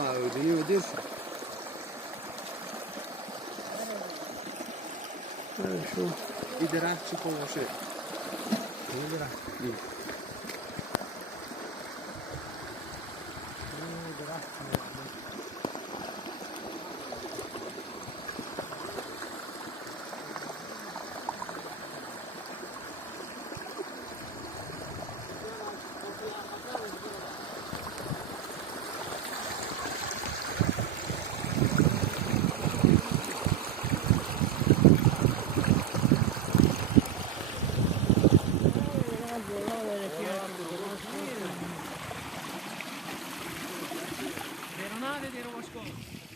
ödeni ödüyorsun. Хорошо. И درخت باشه. این درخت. این. Veronade di Rosco.